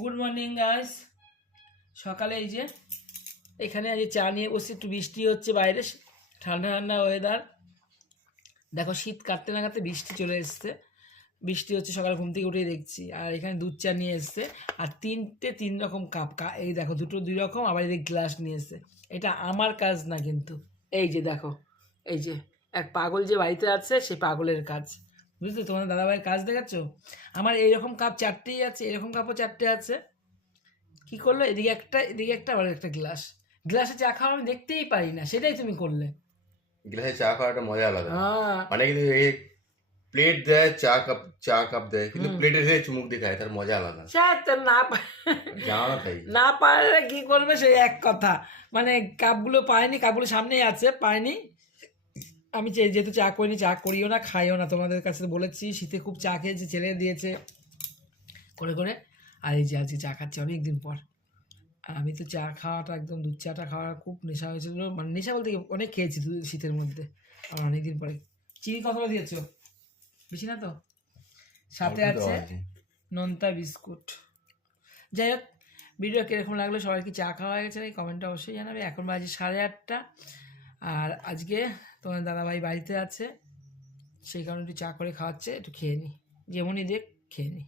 Good morning guys. সকালে এই যে এখানে আজ চা নিয়ে বসে, একটু বৃষ্টি হচ্ছে বাইরে, ঠান্ডা ঠান্ডা ওয়েদার। দেখো শীত কাটতে না কাটতে বৃষ্টি চলে এসছে, বৃষ্টি হচ্ছে সকালে ঘুম থেকে উঠেই দেখছি। আর এখানে দুধ চা নিয়ে এসছে, আর তিন রকম কাপ, এই দেখো দুটো দুই রকম, আবার এদিকে গ্লাস নিয়ে এসছে। এটা আমার কাজ না কিন্তু, এই যে দেখো, এই যে এক পাগল যে বাড়িতে আছে সেই পাগলের কাজ, বুঝলে? তোমাদের দাদাভাইয়ের কাজ দেখাচ্ছ। আমার এইরকম কাপ চারটেই আছে, এরকম কাপও চারটে আছে। কি করলো, এদিকে একটা আবার একটা গ্লাসে চা খাওয়া আমি দেখতেই পারি না, সেটাই তুমি করলে। গ্লাসে চা খাওয়ার একটা মজা আলাদা। হ্যাঁ, মানে কিন্তু এই প্লেট দেয়, চা কাপ দেয়, কিন্তু প্লেটে দিয়ে চুমুক দিয়ে খায়, তার মজা আলাদা। তো না জানো না তাই? না পারলে কি করবে, সেই এক কথা। মানে কাপগুলো পায়নি, কাপগুলো সামনেই আছে, পায়নি। আমি যেহেতু চা করিনি, চা করিও না, খাইও না, তোমাদের কাছে তো বলেছি শীতে খুব চা খেয়েছি, ছেলে দিয়েছে করে করে। আর এই যে আজকে চা খাচ্ছি অনেকদিন পর। আর আমি তো চা খাওয়াটা একদম, দুধ চাটা খাওয়ার খুব নেশা হয়েছিল, মানে নেশা বলতে কি, অনেক খেয়েছি শীতের মধ্যে। আর অনেকদিন পরে। চিনি কতটা দিয়েছো? বেশি না তো? সাথে অল্প আছে দেওয়া আছে। নোনতা বিস্কুট। যাই হোক, ভিডিও কীরকম লাগলো, সবাই কি চা খাওয়া হয়ে গেছে এই কমেন্টে অবশ্যই জানাবে। এখন বাজে 8:30। আর আজকে তোমার দাদাভাই বাড়িতে আছে, সেই কারণে একটু চা করে খাওয়াচ্ছে, একটু খেয়ে নিই, যেমনই দেখ খেয়ে নিই।